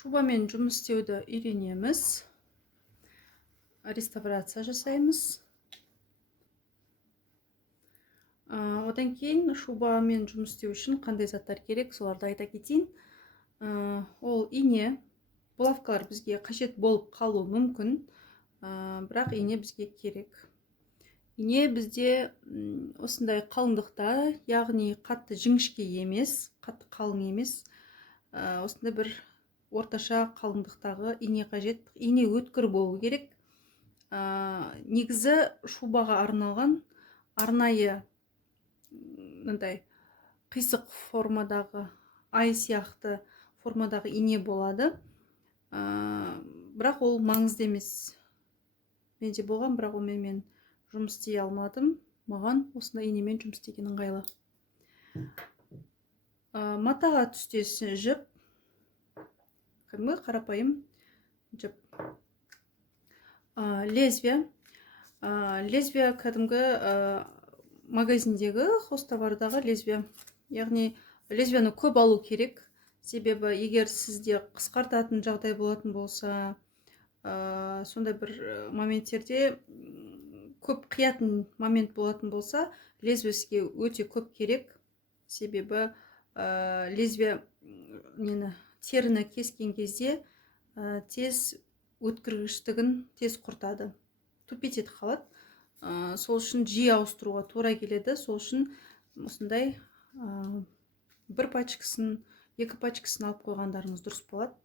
Шубамен жұмыс істеуді үйренеміз. Реставрация жасаймыз. Одан кейін шубамен жұмыс істеу үшін қандай заттар керек, соларды айта кетейін. Ол ине, булавкалар бізге қажет болып қалуы мүмкін, бірақ ине бізге керек. Ине бізде осындай қалыңдықта, яғни қатты жіңішке емес, қатты қалың емес, осындай бір орташа қалыңдықтағы ине қажет. Ине өткір болу керек. Негізі шубаға арналған арнайы мындай қисық формадағы, ай сияқты формадағы ине болады. Бірақ ол маңызды емес. Менде болған, бірақ онымен мен жұмыс істей алмадым. Маған осындай инемен жұмыс істеген ыңғайлы. Матаға түстес жіп, кәдімгі қарапайым жіп. Лезвие. Лезвие кәдімгі магазиндегі хозтовардағы лезвие. Яғни лезвияны көп алу керек. Себебі егер сізде қысқартатын жағдай болатын болса, сондай бір моменттерде көп қиятын момент болатын болса, лезвие сізге өте көп керек. Себебі лезвие теріні кескен кезде тез өткіргіштігін тез құртады. Тупить етіп қалады. Сол үшін жиі ауыстыруға тура келеді. Сол үшін осындай бір пачкасын, 2 пачкасын алып қойғандарыңыз дұрыс болады.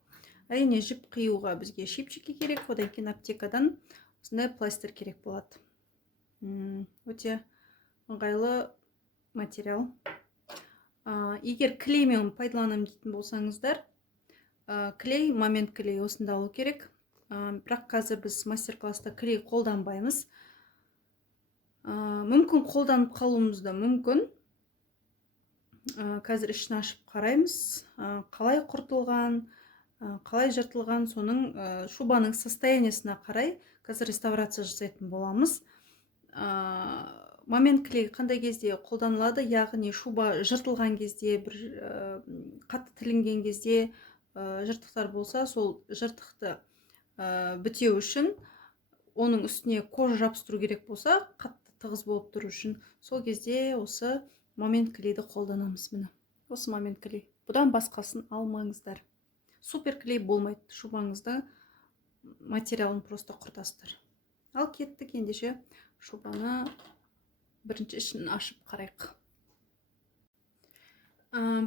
Әрине жіп қиюға бізге шипчики керек, одан кейін аптекадан осындай пластир керек болады. Өте ыңғайлы материал. Егер клеймен пайдаланамын дейтін болсаңыздар, клей, момент клей осында алу керек. Бірақ қазір біз мастер-класста клей қолданбаймыз. Мүмкін қолданып қалуымызда мүмкін. Қазір ішін ашып қараймыз. Қалай құртылған, қалай жыртылған, соның шубаның состояниесіне қарай қазір реставрация жасайтын боламыз. Момент клей қандай кезде қолданылады, яғни шуба жыртылған кезде, бір қатты тілінген кезде жыртықтар болса, сол жыртықты бітеу үшін, оның үстіне кожа жабыстыру керек болса, қатты тығыз болып тұру үшін, сол кезде осы момент клейді қолданамыз. Міне, осы момент клей. Бұдан басқасын алмаңыздар. Супер клей болмайды. Шубаңызды материалын просто құртасыздар. Ал кеттік, ендеше шубаны бірінші ішін ашып қарайық.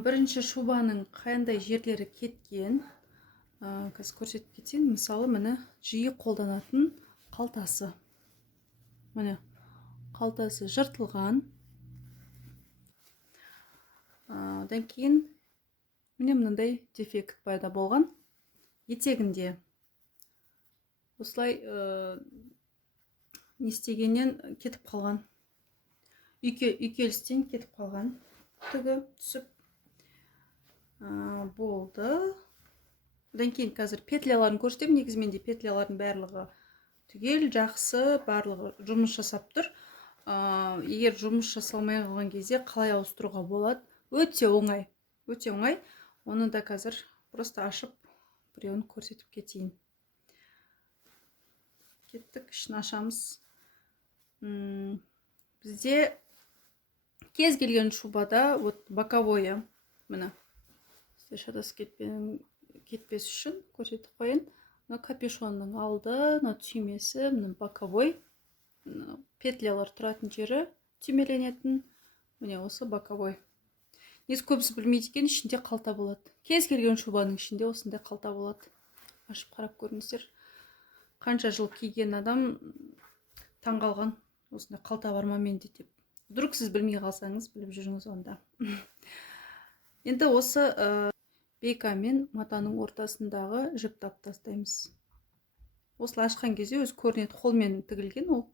Бірінші шубаның қандай жерлері кеткен, қазір көрсетіп кетейін. Мысалы, міне жиі қолданатын қалтасы. Міне, қалтасы жыртылған. Одан кейін міне мынандай дефект пайда болған. Етегінде осылай не істегеннен кетіп қалған. Үйкелістен кетіп қалған. Түгі түсіп болды. Одан кейін қазір петляларын көрсетем. Негізімен де петлялардың барлығы түгел, жақсы, барлығы жұмыс жасап тұр. Егер жұмыс жасалмай қалған кезде қалай ауыстыруға болады? Өте оңай. Өте оңай. Оны да қазір просто ашып біреуін көрсетіп кетейін. Кеттік, ішін ашамыз. Бізде кез келген шубада боковое, міне, шатас кетпес үшін көрсетіп қойын. Капюшонның алды, түймесі, боковой, петлялар тұратын жері түймеленетін, міне осы боковой. Негізі көбісі білмейді екен, ішінде қалта болады. Кез келген шубаның ішінде осындай қалта болады. Ашып қарап көріңіздер. Қанша жыл киген адам таңғалған, осындай қалта бар ма менде деп. Вдруг сіз білмей қалсаңыз, біліп жүріңіз онда. Енді осы бейка мен матаның ортасындағы жіпті алып тастаймыз. Осылай ашқан кезде өз көрінеді, қолмен тігілген ол.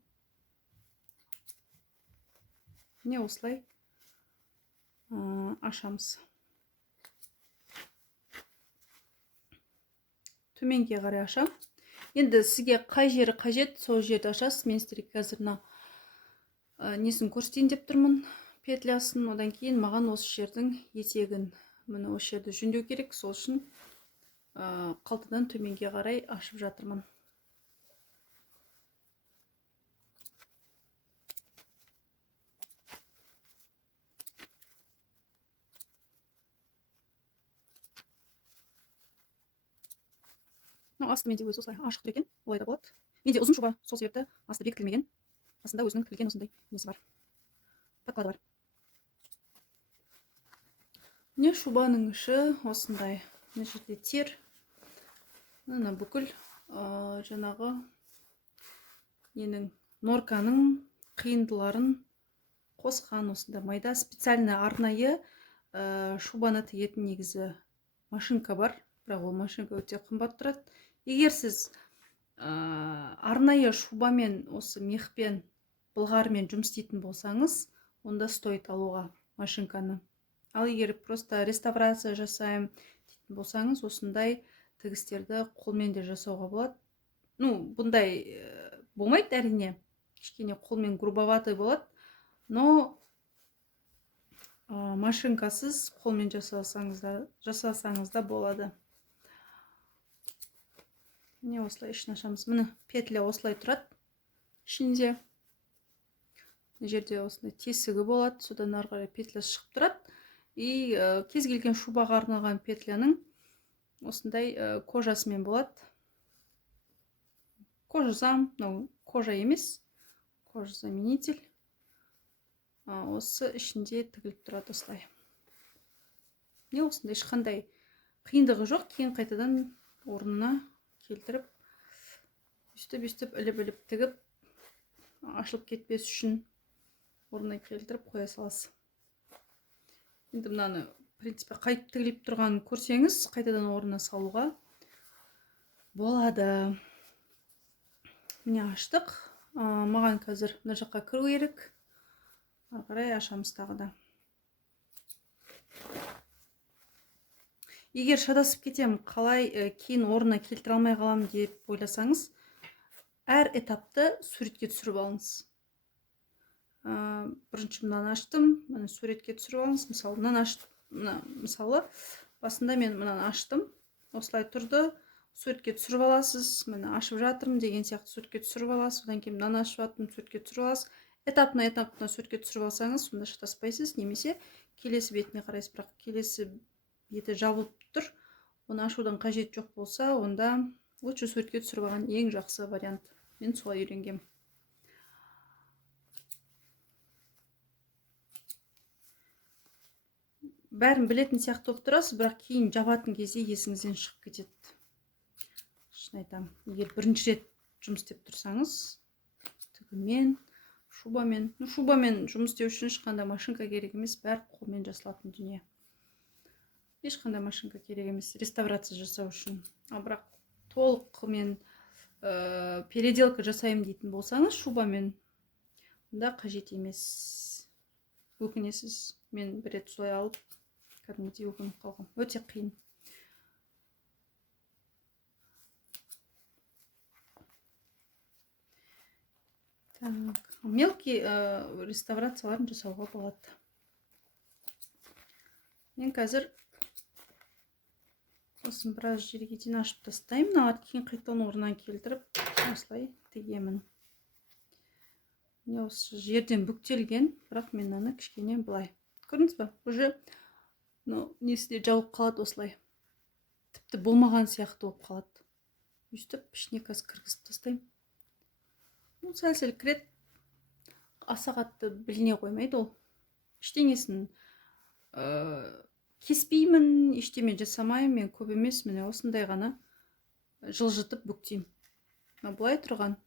Міне осылай ашамыз. Төменге қарай ашам. Енді сізге қай жері қажет, сол жерді ашасыз. Мен сіздерге қазір несін көрсетейін деп тұрмын, петлясын. Одан кейін маған осы жердің етегін, міне осы жерді жөндеу керек. Сол үшін қалтадан төменге қарай ашып жатырмын. Асты менде өзі осылай ашық тұр екен, олай да болады. Менде ұзын шуба, сол себепті асты бекітілмеген. Астында өзінің тігілген осындай несі бар, подклады бар. Міне шубаның іші осындай. Мына жерде тер, мына бүкіл жаңағы ненің норканың қиындыларын қосқан осында майда. Специально арнайы шубаны тігетін негізі машинка бар, бірақ ол машинка өте қымбат тұрады. Егер сіз арнайы шубамен, осы мехпен, былғармен жұмыс істейтін болсаңыз, онда стоит алуға машинканы. Ал егер просто реставрация жасайым дейтін болсаңыз, осындай тігістерді қолмен де жасауға болады. Бұндай болмайды әрине, кішкене қолмен грубоватый болады, но машинкасыз қолмен жасасаңыз да болады. Міне осылай ішін ашамыз. Міне петля осылай тұрады ішінде. Мына жерде осындай тесігі болады, содан ары қарай петля шығып тұрады. И кез келген шубаға арналған петляның осындай кожасымен болады. Кожзам, кожа емес, кожзаменитель. Осы ішінде тігіліп тұрады осылай. Не осындай ешқандай қиындығы жоқ, кейін қайтадан орнына келтіріп, үстіп іліп тігіп, ашылып кетпес үшін орнына келтіріп қоя саласыз. Енді мынаны, принципе, қайтып тігіліп тұрғанын көрсеңіз, қайтадан орнына салуға болады. Міне аштық. Маған қазір мына жаққа кіру керек. Ары қарай ашамыз тағы да. Егер шатасып кетем, қалай кейін орнына келтіре алмай қалам деп ойласаңыз, әр этапты суретке түсіріп алыңыз. Бірінші мынаны аштым, мына суретке түсіріп алыңыз. Мысалы, басында мен мынаны аштым, осылай тұрды, суретке түсіріп аласыз. Мына ашып жатырмын деген сияқты суретке түсіріп аласыз. Одан кейін мынаны ашып жатырмын, суретке түсіріп аласыз. Этапына суретке түсіріп алсаңыз, сонда шатаспайсыз. Немесе келесі бетіне қарайсыз, бірақ келесі беті жабылып тұр, оны ашудан қажет жоқ болса, онда лучше суретке түсіріп алған ең жақсы вариант. Мен солай үйренгем. Бәрін білетін сияқты болып тұрасыз, бірақ кейін жабатын кезде есіңізден шығып кетеді. Шын айтам, егер бірінші рет жұмыс істеп тұрсаңыз, тігімен, шубамен жұмыс істеу үшін ешқандай машинка керек емес, бәрі қолмен жасалатын дүние. Ешқандай машинка керек емес реставрация жасау үшін. Ал бірақ толықымен переделка жасайым дейтін болсаңыз, шубамен, онда қажет емес. Өкінесіз. Мен бір рет солай алып, кәдімгідей өкініп қалғам. Өте қиын. Мелкий реставрацияларын жасауға болады. Мен қазір осын біраз жерге дейін ашып тастаймын, ал кейін қайтадан орнынан келтіріп, осылай тігемін. Міне осы жерден бүктелген, бірақ мен аны кішкене былай. Көрдіңіз ба? Уже несінде жауып қалады осылай. Тіпті болмаған сияқты болып қалады. Үстіп, ішіне қазір кіргізіп тастаймын. Сәл-сәл кіреді. Аса қатты біліне қоймайды ол. Ештеңесін кеспеймін, ештеме жасамаймын, мен көп емес, міне осындай ғана жылжытып бүктеймін. Бұлай тұрған.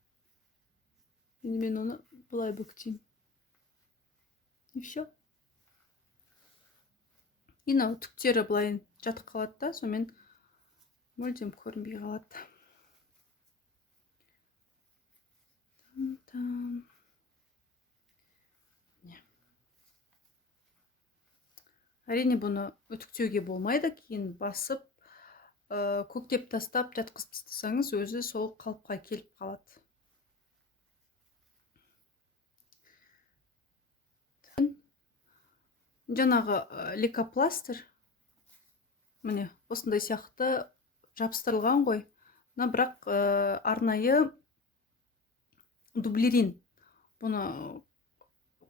Мен оны бұлай бүктеймін. И все. И мынау түктері былай жатып қалады да, сонымен мүлдем көрінбей қалады. Әрине бұны үтіктеуге болмайды, кейін басып, көктеп тастап, жатқызып тастасаңыз, өзі сол қалыпқа келіп қалады. Жаңағы лейкопластыр, міне осындай сияқты жабыстырылған ғой. Мына бірақ арнайы дублерин. Бұны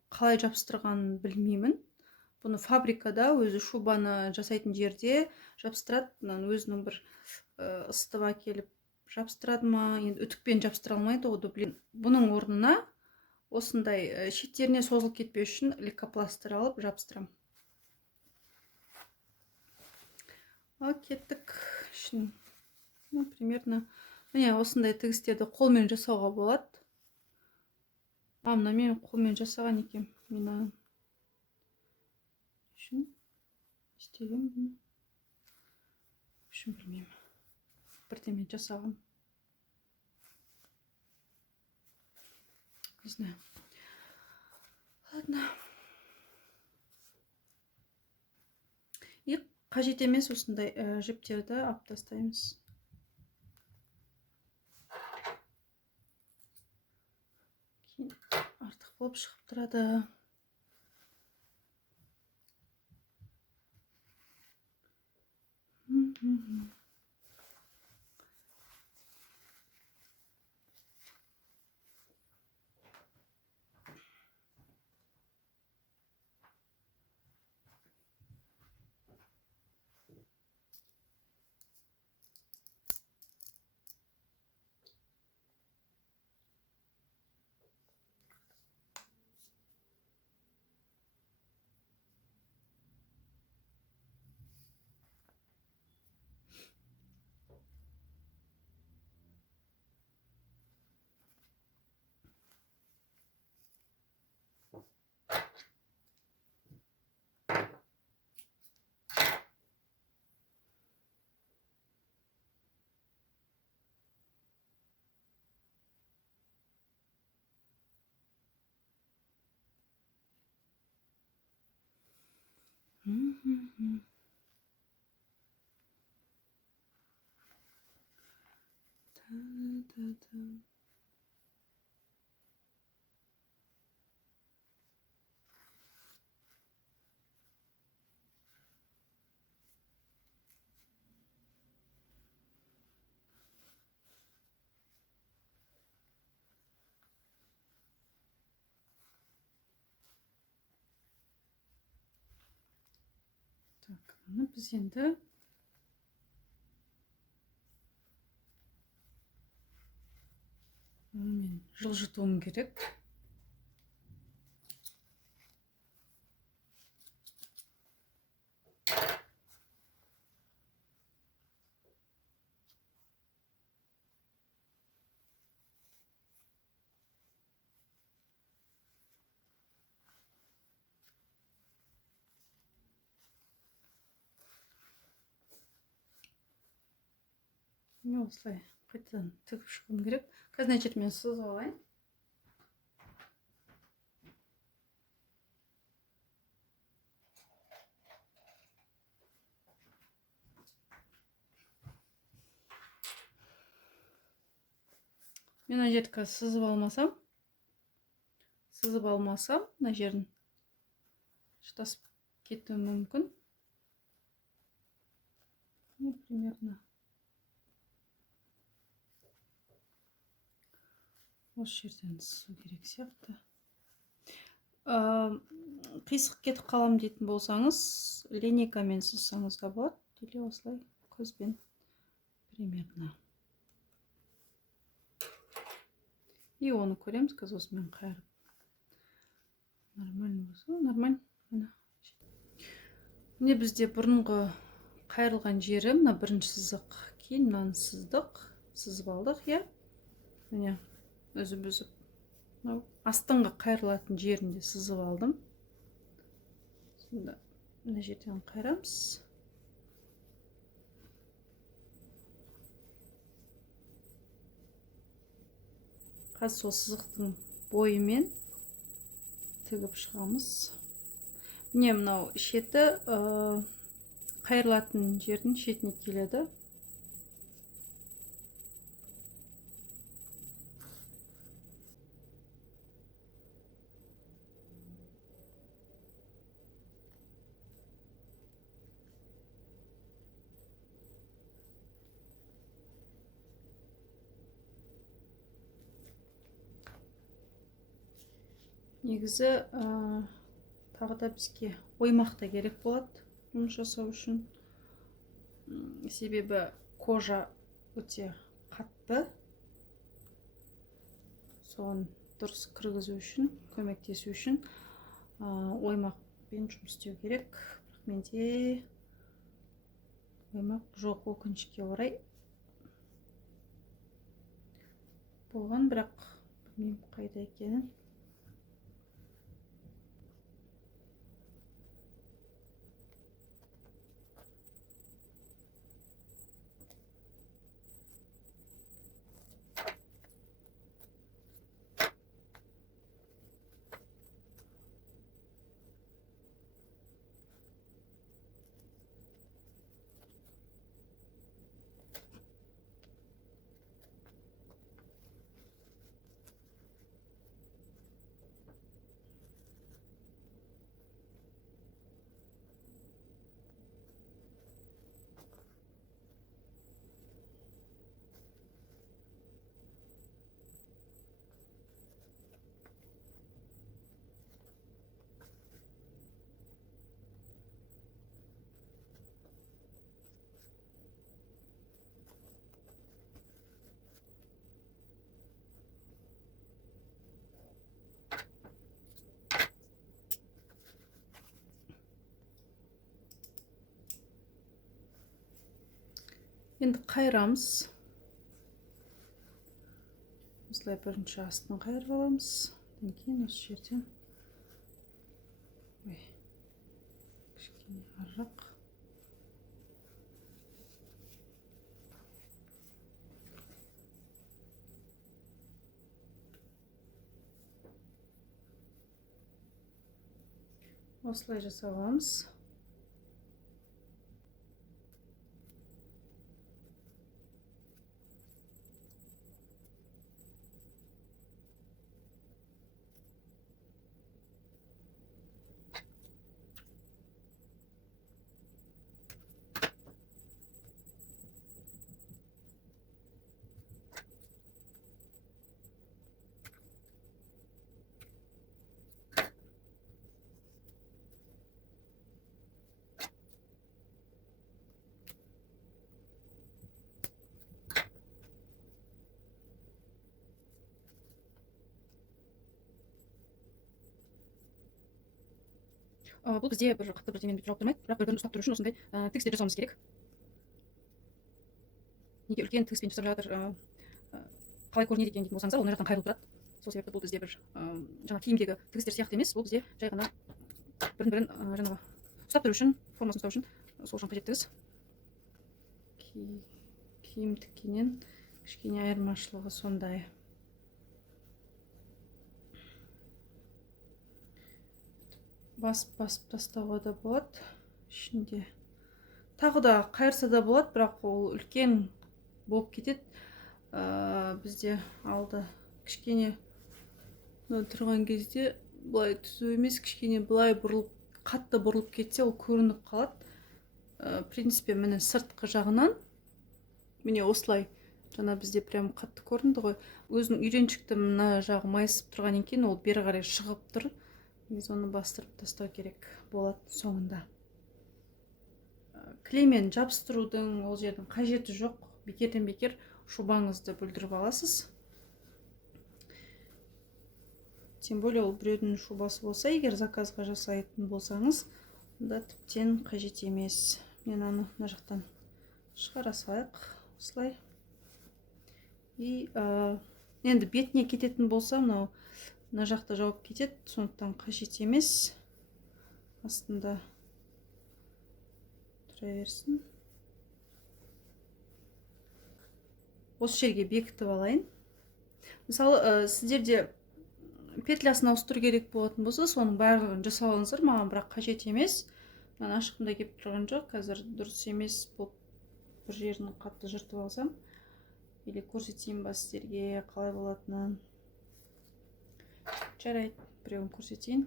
қалай жабыстырғанын білмеймін. Бұны фабрикада өзі шубаны жасайтын жерде жабыстырады. Өзінің бір ыстып әкеліп жабыстырады ма, енді үтікпен жабыстыра алмайды ғой дублерин. Бұның орнына осындай шеттеріне созылып кетпеу үшін лейкопластырь алып жабыстырамын. Кеттік. Примерно міне осындай тігістерді қолмен жасауға болады. Мына мен қолмен жасаған екем. Мен үшін істеген бұны. Үшін білмеймін. Бірдеме жасаған. Не знаю. Ладно. И қажет емес осындай жіптерді алып тастаймыз. Кейін артық болып шығып тұрады. Так, біз енді мен жылжытуым керек. Осылай қайтадан тігіп шығуым керек. Қазір значит мен сызып алайын. Мен мына жерді қазір сызып алмасам, мына жерін шатасып кетуі мүмкін. Примерно осы жерден сызу керек сияқты. Қисық кетіп қалам дейтін болсаңыз, линейкамен сызсаңыз да болады. Или осылай көзбен примерно. И оны көреміз, қазір осымен қайырып. Нормально болса, нормально. Міне бізде бұрынғы қайырылған жері, мына бірінші сызық, кейін мынаны сызып алдық, я. Міне үзіп астыңғы қайырылатын жерінде сызып алдым. Сонда мына жерден қайырамыз. Қазір сол сызықтың бойымен тігіп шығамыз. Міне мынау шеті қайырылатын жердің шетіне келеді. негізі тағы да бізге оймақ та керек болады жұмыс жасау үшін. Себебі кожа өте қатты, соған дұрыс кіргізу үшін, көмектесу үшін оймақпен жұмыс істеу керек. Бірақ менде оймақ жоқ, өкінішке орай. Болған, бірақ білмеймін қайда екенін. Енді қайырамыз. Осылай бірінші астын қайырып аламыз. Одан кейін осы жерден кішкене арырақ. Осылай жасап аламыз. Бұл бізде бір қатты бірдеңені жауап тұрмайды, бірақ бір-бірін ұстап тұру үшін осындай тігістер жасауымыз керек. Неге үлкен тігіспен жасап жатыр, қалай көрінеді екен дейтін болсаңыздар, ол мына жақтан қайырылып тұрады. Сол себепті бұл бізде бір жаңа киімдегі тігістер сияқты емес, бұл бізде жай ғана бірін-бірін жаңағы ұстап тұру үшін, формасын ұстау үшін сол үшін қажет тігіс. Киім тіккеннен кішкене айырмашылығы сондай. Басып тастауға да болады ішінде. Тағы да қайырса да болады, бірақ ол үлкен болып кетеді. Бізде алды кішкене тұрған кезде былай түзу емес, кішкене былай бұрылып, қатты бұрылып кетсе, ол көрініп қалады. В принципе, міне сыртқы жағынан, міне осылай, жаңа бізде прям қатты көрінді ғой. Өзінің үйреншікті мына жағы майысып тұрғаннан кейін ол бері қарай шығып тұр. Біз оны бастырып тастау керек болады соңында. Клеймен жабыстырудың ол жердің қажеті жоқ. Бекерден бекер шубаңызды бүлдіріп аласыз. Тем более ол біреудің шубасы болса, егер заказға жасайтын болсаңыз, онда тіптен қажет емес. Мен аны мына жақтан шығара салайық, осылай. И енді бетіне кететін болса, мына жақта жауып кетеді, сондықтан қажет емес. Астында тұра берсін. Осы жерге бекітіп алайын. Мысалы, сіздерде петлясын ауыстыру керек болатын болса, соның барлығын жасап алыңыздар. Маған бірақ қажет емес. Мен ашықымда келіп тұрған жоқ. Қазір дұрыс емес болып бір жерін қатты жыртып алсам, или көрсетейін ба сіздерге қалай болатынын. Жарайды, біреуін көрсетейін.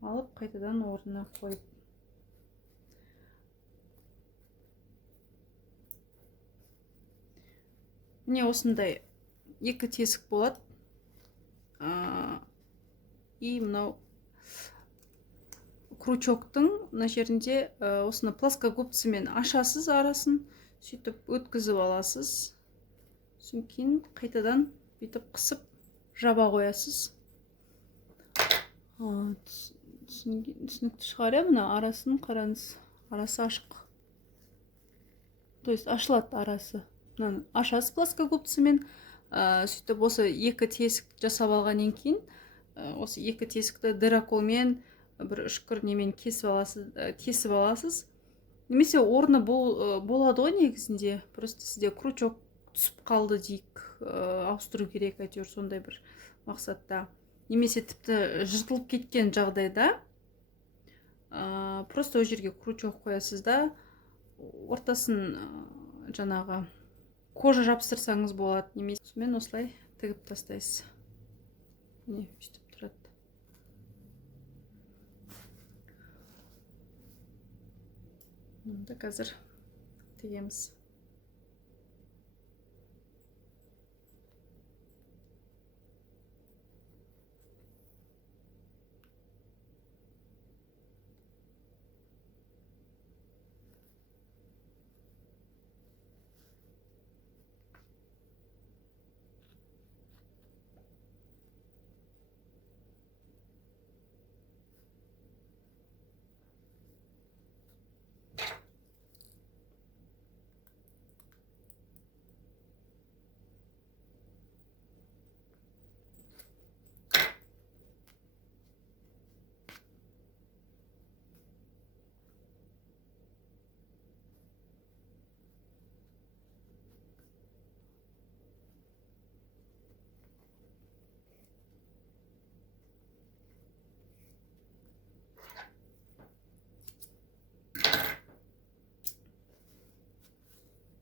Алып, қайтадан орнына қойып. Міне осындай екі тесік болады. и мынау крючоктың мына жерінде осыны плоскогубцамен ашасыз арасын, сөйтіп өткізіп аласыз. Содан кейін қайтадан бүйтіп қысып жаба қоясыз. Түсінікті шығар, мына арасын қараңыз, арасы ашық. То есть ашылады арасы. Мынаны ашасыз плоскогубцамен, сөйтіп осы екі тесік жасап алғаннан кейін, осы екі тесікті дыроколмен бір үшкір немен кесіп аласыз. Немесе орны болады ғой негізінде, просто сізде крючок түсіп қалды дейік, ауыстыру керек, әйтеуір сондай бір мақсатта. Немесе тіпті жыртылып кеткен жағдайда просто ол жерге крючок қоясыз да, ортасын жаңағы кожа жапсырсаңыз болады. Немесе сонымен осылай тігіп тастайсыз. Міне, өйстіп тұрады. Мұнда қазір тігеміз.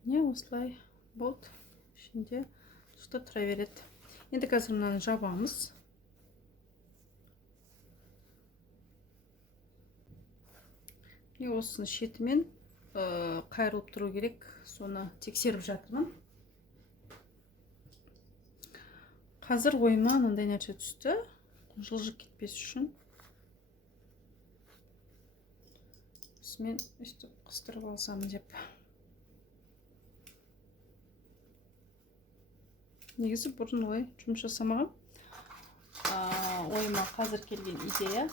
Не, осылай болды. Ішінде что тұра береді. Енді қазір мынаны жабамыз. Осыны шетімен қайырылып тұру керек. Соны тексеріп жатырмын. Қазір ойыма мынандай нәрсе түсті. Жылжып кетпес үшін. Осымен өстіп қыстырып алсам деп. Негізі бұрын олай жұмыс жасамаған. Ойыма қазір келген идея.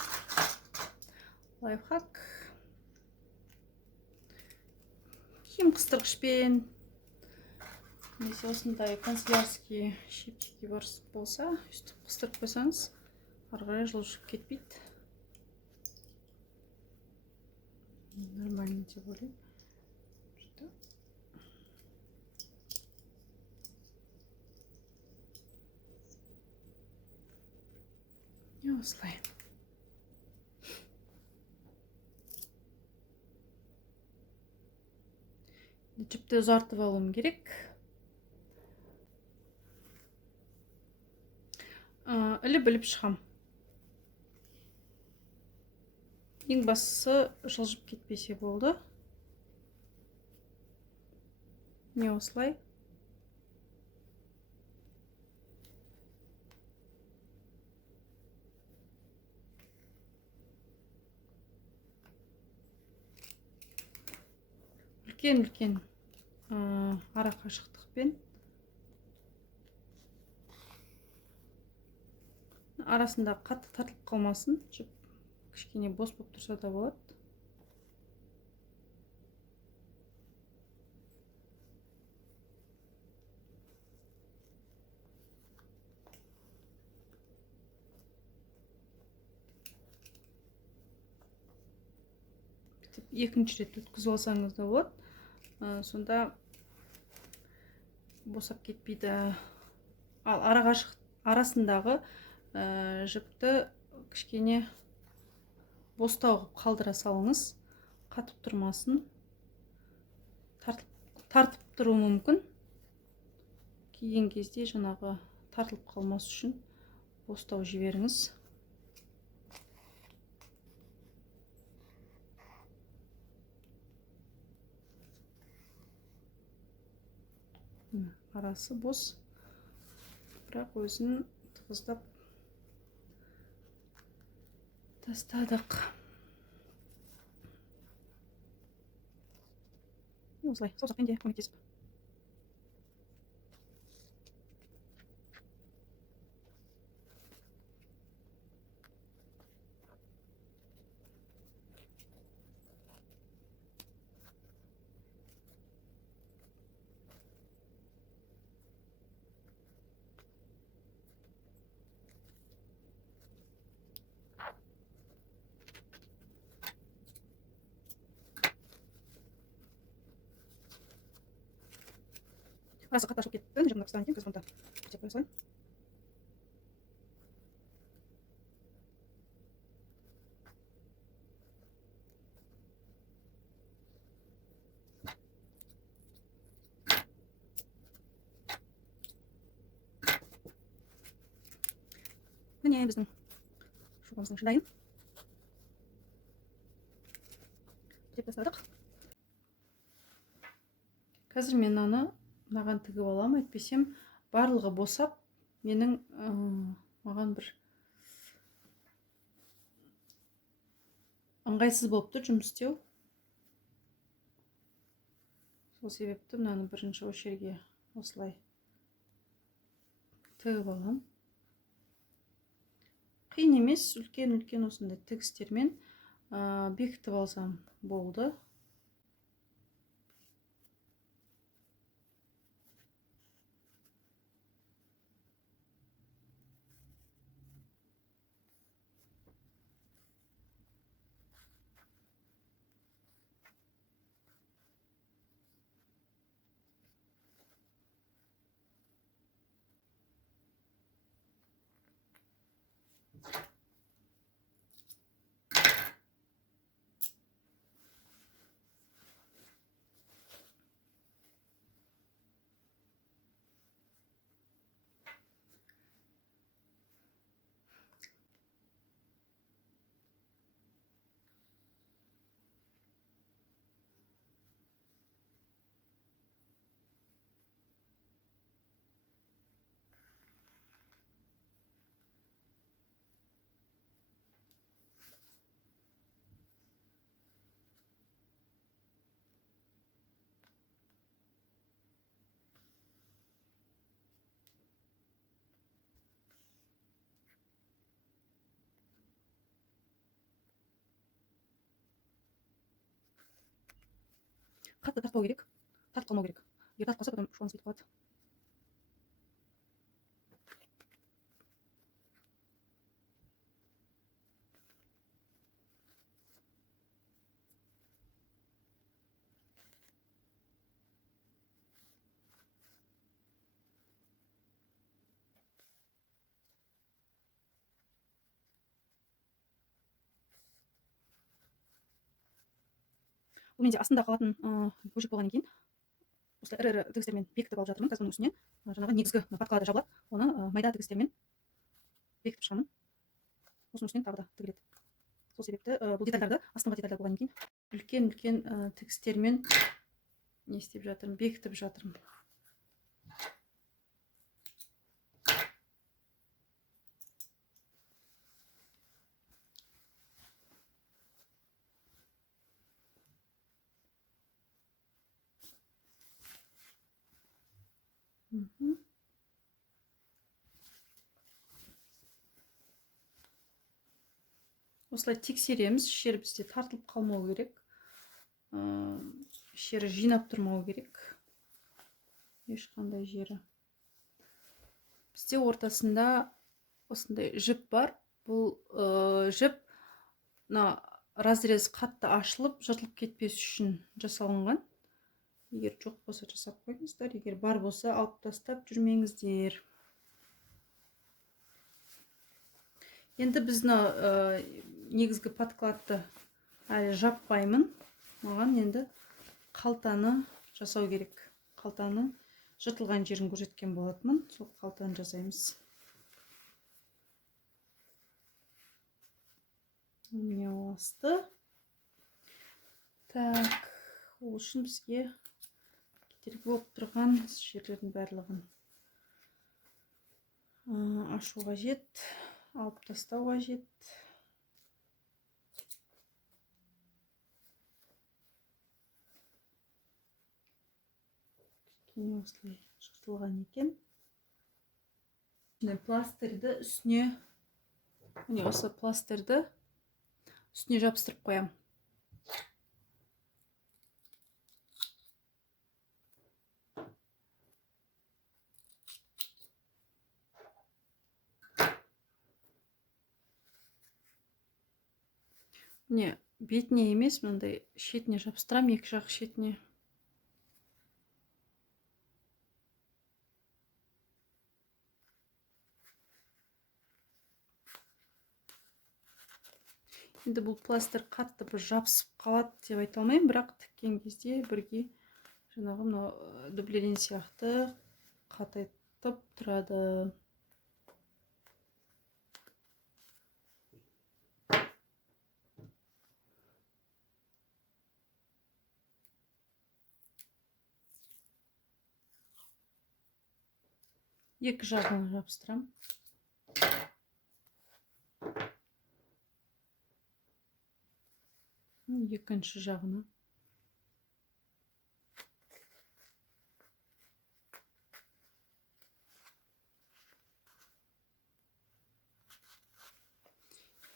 Лайфхак. Киім қыстырғышпен, немесе осындай канцелярский шипчики болса, өстіп қыстырып қойсаңыз, ары қарай жылжып кетпейді. Нормально деп ойлаймын. Осылай. Жіпті ұзартып алуым керек. Іліп шығам. Ең бастысы жылжып кетпесе болды. Не осылай. Үлкен ара қашықтықпен арасында қатты тартылып қалмасын, жіп кішкене бос болып тұрса да болады. Екінші рет өткізіп алсаңыз да болады. Сонда босап кетпейді. Ал арасындағы жіпті кішкене бостау қалдыра салыңыз, қатып тұрмасын. Тартып тұру мүмкін. Киген кезде жаңағы тартылып қалмас үшін бостау жіберіңіз. Арасы бос, бірақ өзін тығыздап тастадық. Осылай саусақпен де көмектесіп. Арасы қатты ашылып кетті. Мына жағында кейін көз бұнда көтеп қоя салайын. Міне біздің шубамыздың шыдайын деп тастадық. Қазір мен маған тігіп алам, әйтпесем барлығы босап, маған бір ыңғайсыз болып тұр жұмыс істеу. Сол себепті мынаны бірінші очерге осылай тігіп алам. Қиын емес, үлкен осындай тігістермен бекітіп алсам болды. Қатты тартпау керек, тартып қалмау керек. Егер тартып қалса, потом шуамыз кетіп қалады. Бұл менде астында қалатын бөлшек болғаннан кейін осылай ірі тігістермен бекітіп алып жатырмын. Қазір оның үстіне жаңағы негізгі подклады жабылады. Оны майда тігістермен бекітіп шығамын. Осының үстінен тағы да тігіледі. Сол себепті бұл детальдарды астыңғы детальдар болғаннан кейін үлкен тігістермен не істеп жатырмын, бекітіп жатырмын. Осылай тексереміз. Шері бізде тартылып қалмау керек. Шері жинап тұрмау керек. Ешқандай жері. Бізде ортасында осындай жіп бар. Бұл жіп разрез қатты ашылып, жыртылып кетпес үшін жасалынған. Егер жоқ болса жасап қойыңыздар, егер бар болса алып тастап жүрмеңіздер. Енді бізді негізгі подкладты әлі жаппаймын. Маған енді қалтаны жасау керек. Қалтаны жыртылған жерін көрсеткен болатынмын. Сол қалтаны жасаймыз. Міне асты. Так, ол үшін бізге кедергі болып тұрған жерлердің барлығын ашу қажет, алып тастау қажет. міне осылай жыртылған екен. Пластырды үстіне, міне осы пластырды үстіне жабыстырып қоям. Міне бетіне емес, мынандай шетіне жабыстырам, екі жақ шетіне. Енді бұл пластыр қатты бір жабысып қалады деп айта алмаймын, бірақ тіккен кезде бірге жаңағы мынау дублерин сияқты қатайтып тұрады. Екі жағына жабыстырам. Екінші жағына.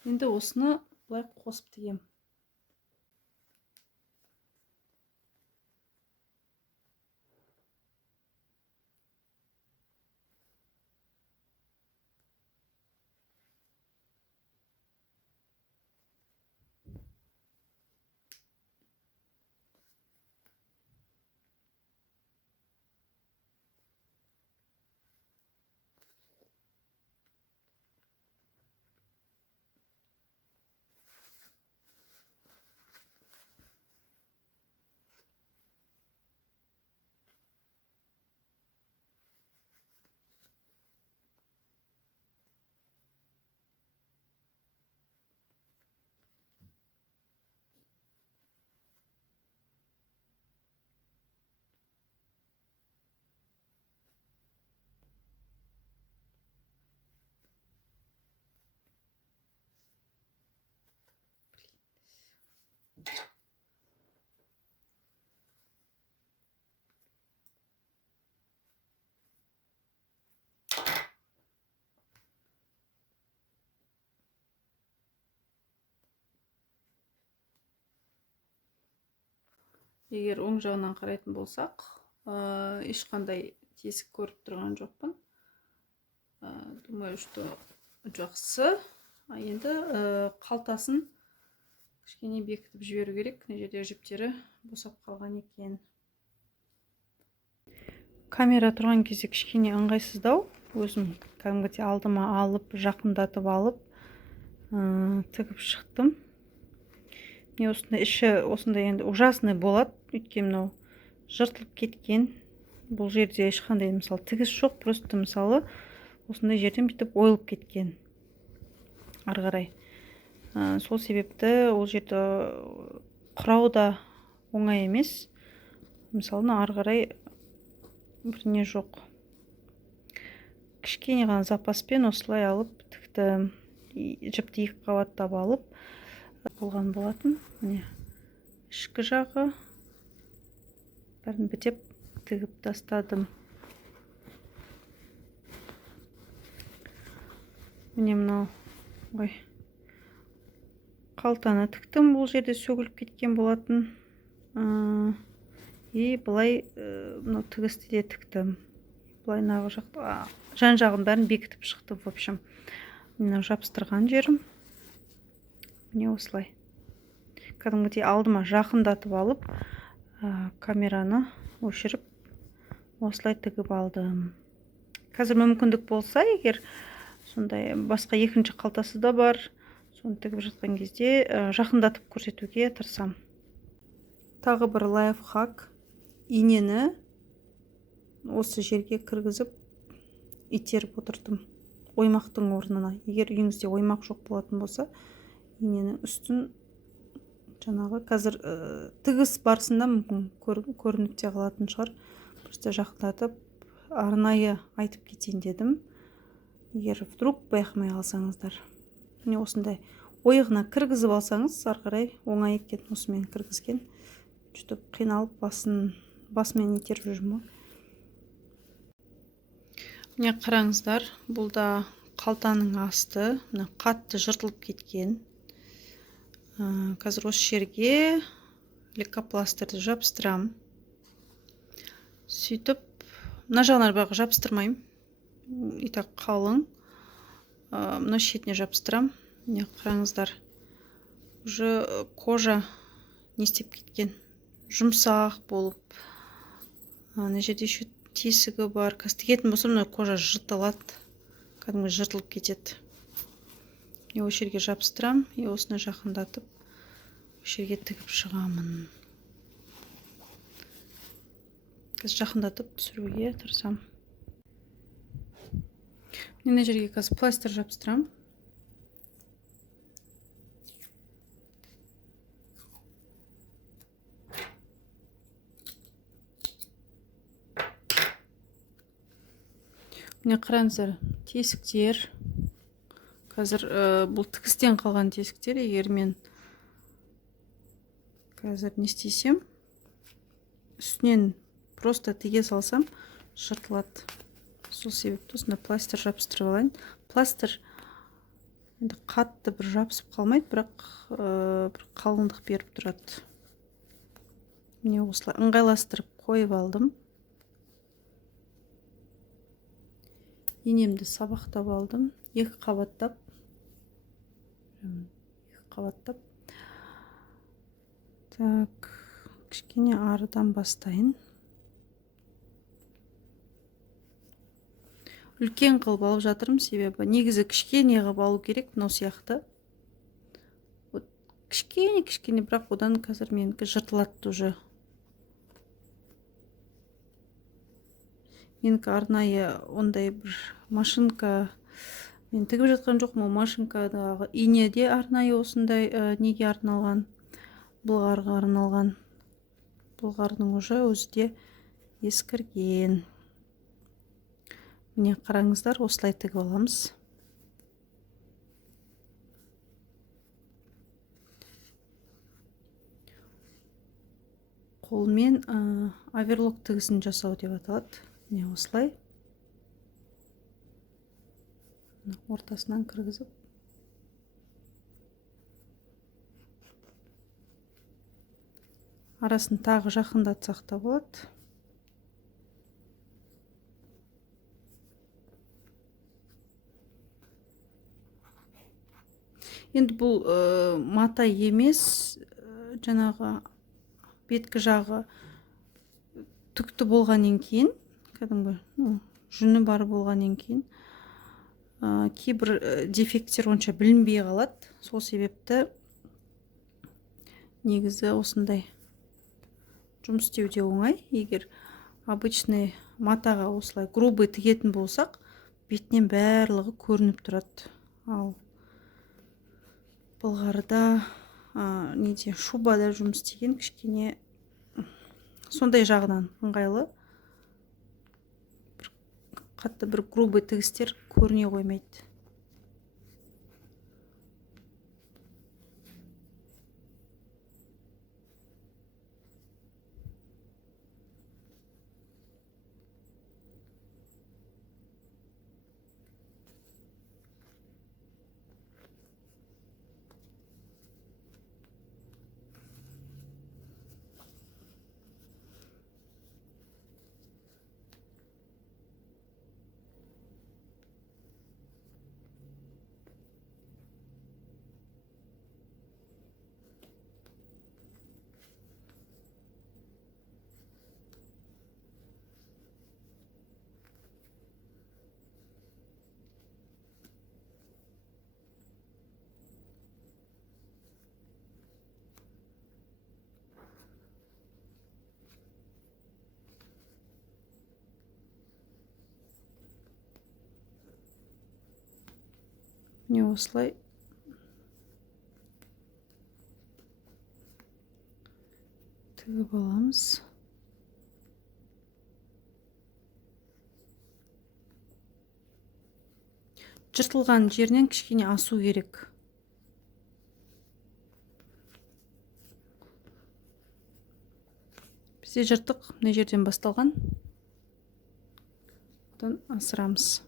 Енді осыны былай қосып тігем. Егер оң жағынан қарайтын болсақ, ешқандай тесік көріп тұрған жоқпын. Думаю, что жақсы. Енді қалтасын кішкене бекітіп жіберу керек. Мына жерде жіптері босап қалған екен. Камера тұрған кезде кішкене ыңғайсыздау. Өзім кәдімгідей алдыма алып, жақындатып алып, тігіп шықтым. Міне осындай іші осындай енді ужасный болады, өйткені мынау жыртылып кеткен. Бұл жерде ешқандай мысалы тігіс жоқ, просто мысалы осындай жерден бүйтіп ойылып кеткен. Ары қарай. Сол себепті ол жерді құрау да оңай емес. Мысалы ары қарай бірне жоқ. Кішкене ғана запаспен осылай алып тікті, жіпті екі қабаттап алып болған болатын. Міне ішкі жағы бәрін бітеп тігіп тастадым. Міне мынау қалтаны тіктім, бұл жерде сөгіліп кеткен болатын. И былай мынау тігісті де тіктім. Былай нағы жақта жан жағын бәрін бекітіп шықтым, в общем. Мына жабыстырған жерім. Міне осылай. Кәдімгідей алдыма жақындатып алып, камераны өшіріп, осылай тігіп алдым. Қазір мүмкіндік болса, егер сондай басқа екінші қалтасы да бар, соны тігіп жатқан кезде жақындатып көрсетуге тырысам. Тағы бір лайфхак. Инені осы жерге кіргізіп итеріп отырдым. Оймақтың орнына. Егер үйіңізде оймақ жоқ болатын болса, иненің үстін жаңағы қазір тігіс барысында мүмкін көрініп те қалатын шығар. Просто жақындатып арнайы айтып кетейін дедім. Егер вдруг байқамай қалсаңыздар. Міне осындай ойығына кіргізіп алсаңыз, ары қарай оңай екен. Осымен кіргізген. Сөйтіп қиналып басымен итеріп жүрмін ғой. Міне қараңыздар, бұл да қалтаның асты. Мына қатты жыртылып кеткен. Қазір осы жерге лейкопластырды жабыстырам. Сөйтіп, мына жағына бірақ жабыстырмайым. И так қалың. Мына шетіне жабыстырам. Міне қараңыздар. Уже кожа не істеп кеткен. Жұмсақ болып. Мына жерде еще тесігі бар. Қазір тігетін болсам, мына кожа жыртылады. Кәдімгі жыртылып кетеді. Осы жерге жабыстырам. И осыны жақындатып, осы жерге тігіп шығамын. Қазір жақындатып түсіруге тырысам. Мына жерге қазір пластир жабыстырам. Міне қараңыздар, тесіктер. Қазір бұл тігістен қалған тесіктер. Егер мен қазір не істесем, үстінен просто тіге салсам, жыртылады. Сол себепті осында пластир жабыстырып алайын. Пластир енді қатты бір жабысып қалмайды, бірақ бір қалыңдық беріп тұрады. Міне осылай ыңғайластырып қойып алдым. Енемді сабақтап алдым. Екі қабаттап. Так, кішкене арыдан бастайын. Үлкен қылып алып жатырмын, себебі негізі кішкене қылып алу керек, мынау сияқты. Кішкене, бірақ одан қазір менікі жыртылады уже. Менікі арнайы ондай бір машинка, мен тігіп жатқан жоқ, машинкадағы инеде арнайы осындай неге арналған, былғарға арналған. Былғардың уже өзі де ескірген. Міне қараңыздар, осылай тігіп аламыз. Қолмен оверлок тігісін жасау деп аталады. Міне осылай. Ортасынан кіргізіп. Арасын тағы жақындатсақ та болады. Енді бұл мата емес, жаңағы беткі жағы түкті болғаннан кейін, кәдімгі жүні бар болғаннан кейін, кейбір дефекттер онша білінбей қалады. Сол себепті негізі осындай жұмыс істеуде оңай. Егер обычный матаға осылай грубый тігетін болсақ, бетінен барлығы көрініп тұрады. Ал былғарыда, шубада жұмыс істеген кішкене сондай жағынан ыңғайлы. Қатты бір грубый тігістер көріне қоймайды. Міне осылай тігіп аламыз. Жыртылған жерінен кішкене асу керек. Бізде жыртық мына жерден басталған. одан асырамыз.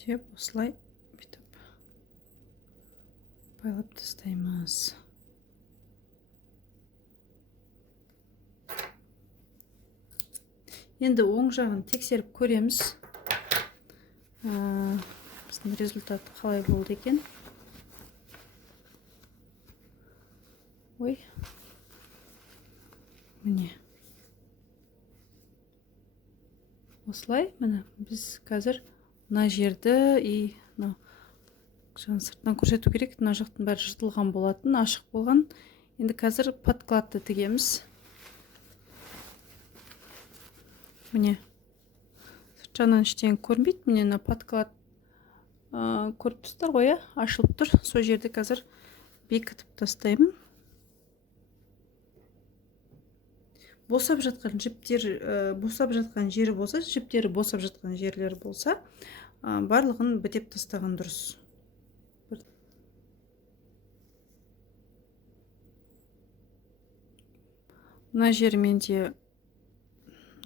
Деп осылай бүйтіп байлап тастаймыз. Енді оң жағын тексеріп көреміз. Біздің результаты қалай болды екен. Ой. Міне. Осылай, міне біз қазір мына жерді сыртынан көрсету керек. Мына жақтың бәрі жыртылған болатын, ашық болған. Енді қазір подкладты тігеміз. Міне. Сырт жағынан ештеңе көрінбейді. Міне мына подклад көріп тұрсыздар ғой, ашылып тұр. Сол жерді қазір бекітіп тастаймын. Босап жатқан жіптер, босап жатқан жері болса, жіптері босап жатқан жерлер болса, барлығын бітеп тастаған дұрыс. Мына жері менде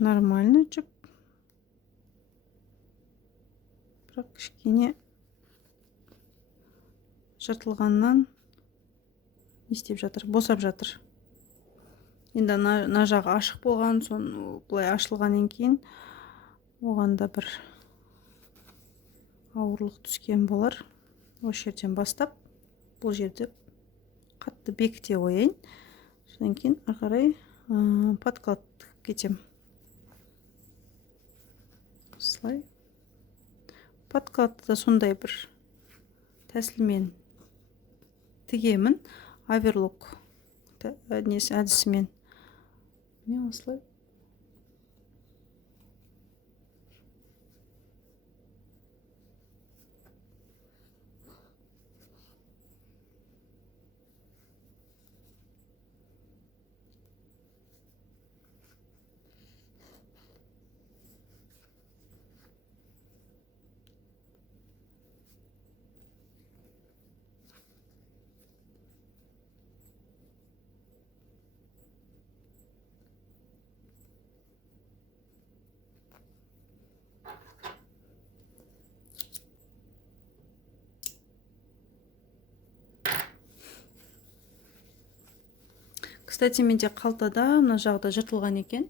нормальный жіп. Бірақ кішкене жыртылғаннан не істеп жатыр, босап жатыр. Енді мына жағы ашық болған, сон бұлай ашылғаннан кейін оған да бір ауырлық түскен болар. Осы жерден бастап бұл жерді қатты бекіте қояйын. Содан кейін ары қарай подклад кетем. Осылай. Подкладты да сондай бір тәсілмен тігемін. Оверлок әдісімен. Міне осылай. Кстати, менде қалтада мына жағда жыртылған екен.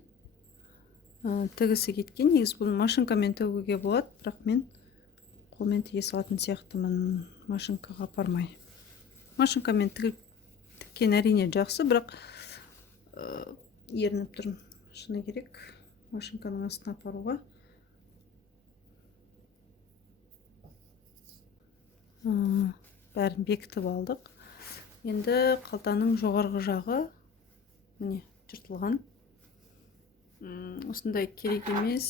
Тігісі кеткен. Негізі бұны машинкамен тігуге болады, бірақ мен қолмен тіге салатын сияқтымын, машинкаға апармай. Машинкамен тіккен әрине жақсы, бірақ ерініп тұрмын. Шыны керек машинканың астына апаруға. Бәрін бекітіп алдық. Енді қалтаның жоғарғы жағы міне жыртылған. Осындай керек емес,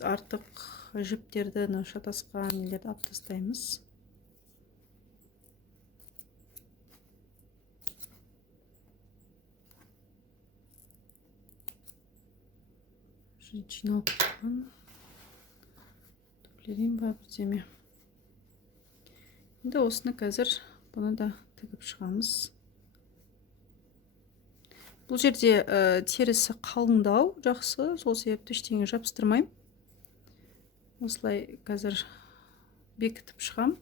артық жіптерді, шатасқан нелерді алып тастаймыз. Жиналып тұрған. Түплерейін ба бірдеме. Енді осыны қазір бұны да тігіп шығамыз. Бұл жерде терісі қалыңдау, жақсы, сол себепті ештеңе жапсытырмаймын. Осылай қазір бекітіп шығам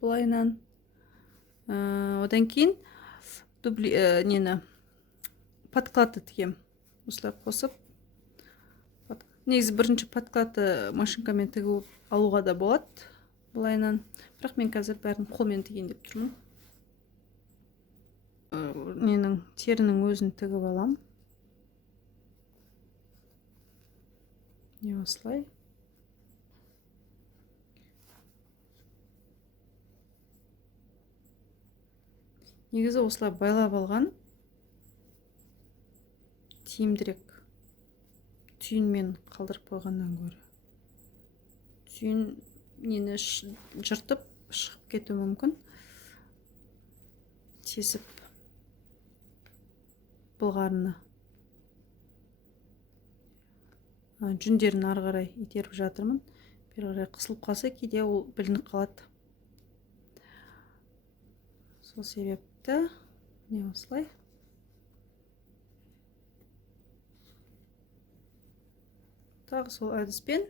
бұлайынан. Одан кейін подкладты тігем. Осылай қосып. Негізі бірінші подкладты машинкамен тігіп алуға да болады бұлайынан. Бірақ мен қазір бәрін қолмен тігейін деп тұрмын. Терінің өзін тігіп алам. Не осылай. Негізі осылай байлап алған тиімдірек. Түйінмен қалдырып қойғаннан гөрі. Түйін жыртып шығып кетуі мүмкін. Тесіп былғарыны жүндерін ары қарай итеріп жатырмын. Бері қарай қысылып қалса, кейде ол білініп қалады. Сол себепті не осылай. Тағы сол әдіспен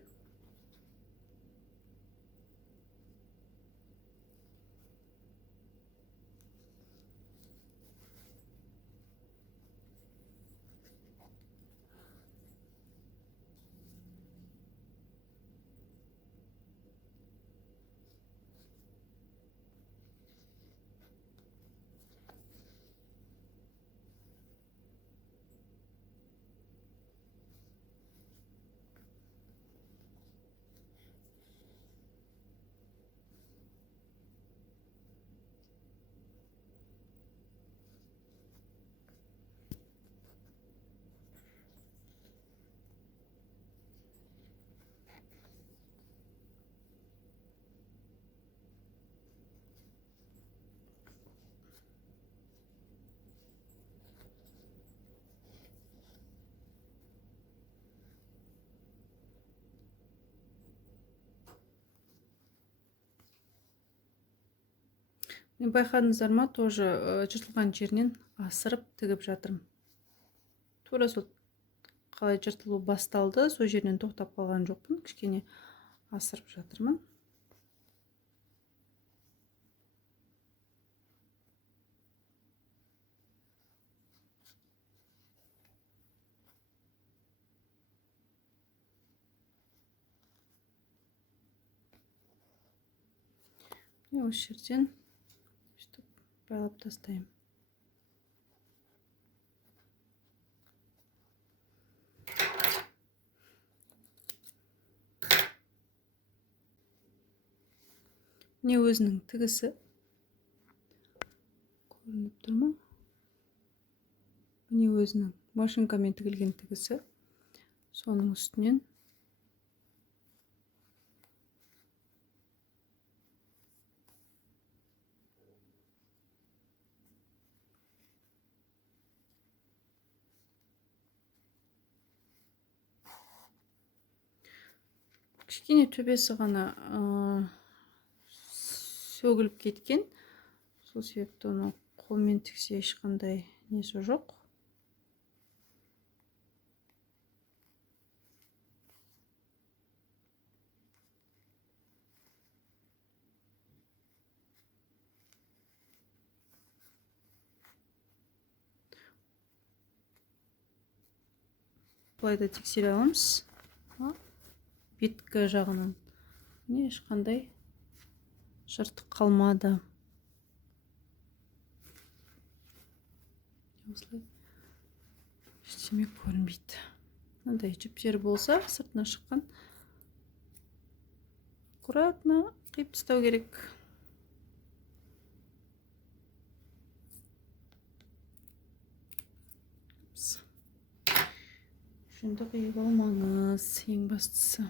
байқадыңыздар ма, тоже жыртылған жерінен асырып тігіп жатырмын. Тура сол қалай жыртылу басталды, сол жерінен тоқтап қалған жоқпын, кішкене асырып жатырмын. Осы жерден байлап тастаймын. Міне өзінің тігісі. Көрініп тұр ма? Міне өзінің машинкамен тігілген тігісі. Соның үстінен кішкене төбесі ғана сөгіліп кеткен. Сол себепті оны қолмен тіксе ешқандай несі жоқ. Бұлай да тексере аламыз. Беткі жағынан ешқандай жыртық қалмады. Осылай ештеме көрінбейді. Мынандай жіптері болса, сыртына шыққан аккуратно қиып тастау керек. Жүнді қиып алмаңыз, ең бастысы.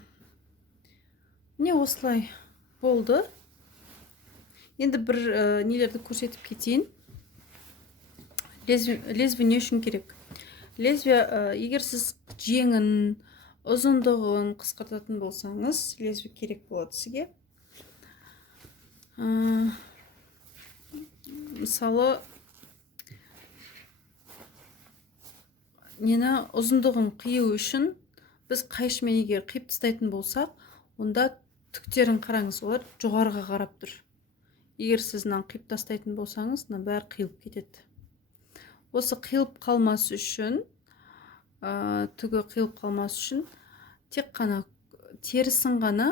Міне осылай болды. Енді бір нелерді көрсетіп кетейін. Лезвие не үшін керек? Лезвие, егер сіз жеңін, ұзындығын қысқартатын болсаңыз, лезвие керек болады сізге. Мысалы, нені ұзындығын қию үшін біз қайшымен егер қиып тастайтын болсақ, онда түктерін қараңыз, олар жоғарыға қарап тұр. Егер сіз мынаны қиып тастайтын болсаңыз, мына бәрі қиылып кетеді. Осы қиылып қалмас үшін, түгі қиылып қалмас үшін, тек қана терісін ғана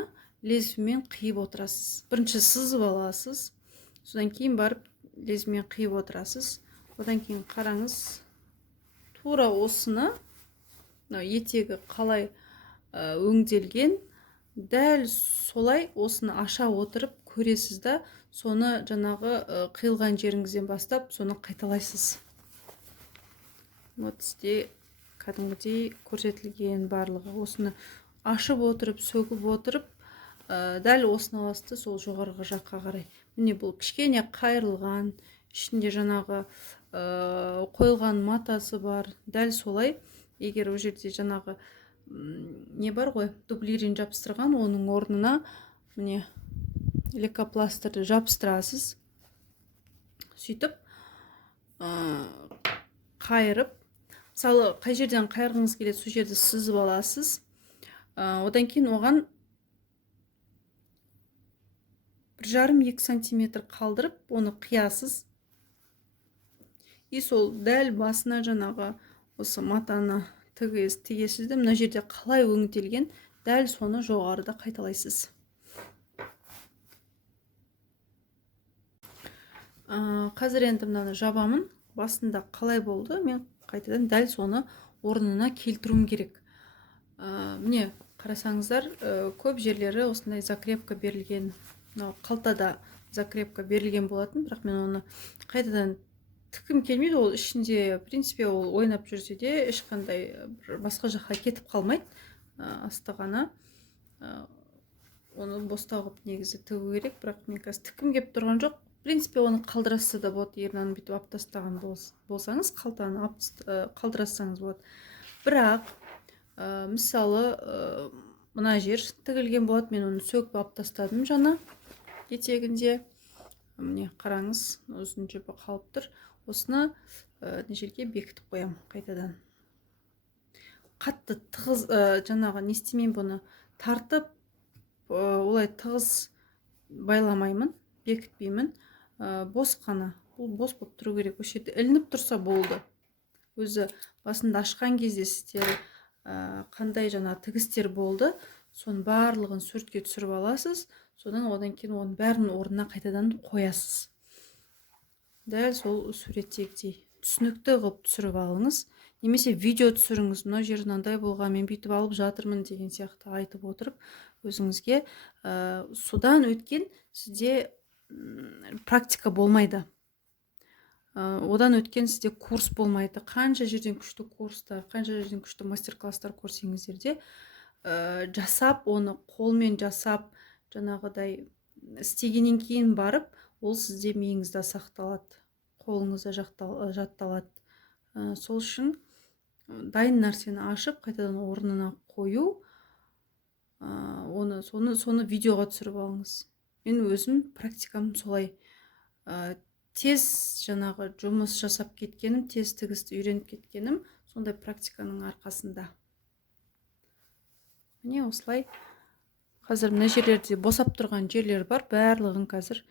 лезвиемен қиып отырасыз. Бірінші сызып аласыз, содан кейін барып лезвиемен қиып отырасыз. Одан кейін қараңыз, тура осыны, етегі қалай өңделген, дәл солай осыны аша отырып көресіз да, соны жаңағы қиылған жеріңізден бастап, соны қайталайсыз. Вот сізде кәдімгідей көрсетілген барлығы. Осыны ашып отырып, сөгіп отырып, дәл осыны аласыз да сол жоғарғы жаққа қарай. Міне бұл кішкене қайырылған, ішінде жаңағы қойылған матасы бар. Дәл солай, егер ол жерде жаңағы не бар ғой, дублирин жабыстырған, оның орнына міне лейкопластырды жабыстырасыз. Сөйтіп қайырып, мысалы қай жерден қайырғыңыз келеді, сол жерді сызып аласыз. Одан кейін оған 1,5-2 сантиметр қалдырып, оны қиясыз. И сол дәл басына жаңағы осы матаны тігесіз де, мына жерде қалай өңделген, дәл соны жоғарыда қайталайсыз. Қазір енді мынаны жабамын. Басында қалай болды, мен қайтадан дәл соны орнына келтіруім керек. Міне қарасаңыздар, көп жерлері осындай закрепка берілген, қалтада закрепка берілген болатын, бірақ мен оны қайтадан тікім келмейді. Ол ішінде, в принципе, ол ойнап жүрсе де ешқандай басқа жаққа кетіп қалмайды. Асты ғана оны босқа қылып негізі тігу керек, бірақ мен қазір тікім келіп тұрған жоқ. В принципе, оны қалдырасыз да болады. Егер мынаны бүйтіп алып тастаған болсаңыз, қалтаны қалдырасаңыз болады. Бірақ мысалы мына жер тігілген болады. Мен оны сөгіп алып тастадым жаңа етегінде. Міне қараңыз, ұзын жібі қалып тұр. Осыны мына жерге бекітіп қоям қайтадан. Қатты тығыз жаңағы не істемеймін, бұны тартып олай тығыз байламаймын, бекітпеймін. Бос қана, бұл бос болып тұру керек. Осы жерде ілініп тұрса болды. Өзі басында ашқан кезде сіздер қандай жаңа тігістер болды, соның барлығын суретке түсіріп аласыз. Одан кейін оның бәрін орнына қайтадан қоясыз. Дәл сол суреттегідей түсінікті қылып түсіріп алыңыз. Немесе видео түсіріңіз. Мына жер мынандай болған, мен бүйтіп алып жатырмын деген сияқты айтып отырып, өзіңізге содан өткен сізде практика болмайды. Одан өткен сізде курс болмайды. Қанша жерден күшті курстар, қанша жерден күшті мастер-класстар көрсеңіздер де, жасап, оны қолмен жасап, жаңағыдай істегеннен кейін барып, ол сізде миыңызда сақталады, қолыңызда жатталады. Сол үшін дайын нәрсені ашып, қайтадан орнына қою, соны видеоға түсіріп алыңыз. Мен өзім практикам солай. Тез жаңағы жұмыс жасап кеткенім, тез тігісті үйреніп кеткенім, сондай практиканың арқасында. Міне осылай. Қазір мына жерлерде босап тұрған жерлер бар, барлығын қазір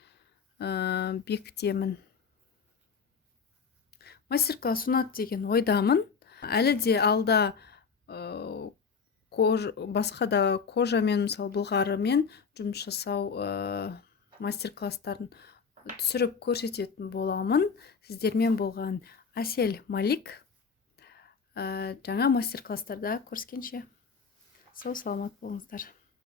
бекітемін. Мастер-класс ұнады деген ойдамын. Әлі де алда басқа да кожамен, мысалы былғарымен жұмыс жасау мастер-класстарын түсіріп көрсететін боламын. Сіздермен болған Әсел Малик. Жаңа мастер-класстарда көріскенше. Сау саламат болыңыздар.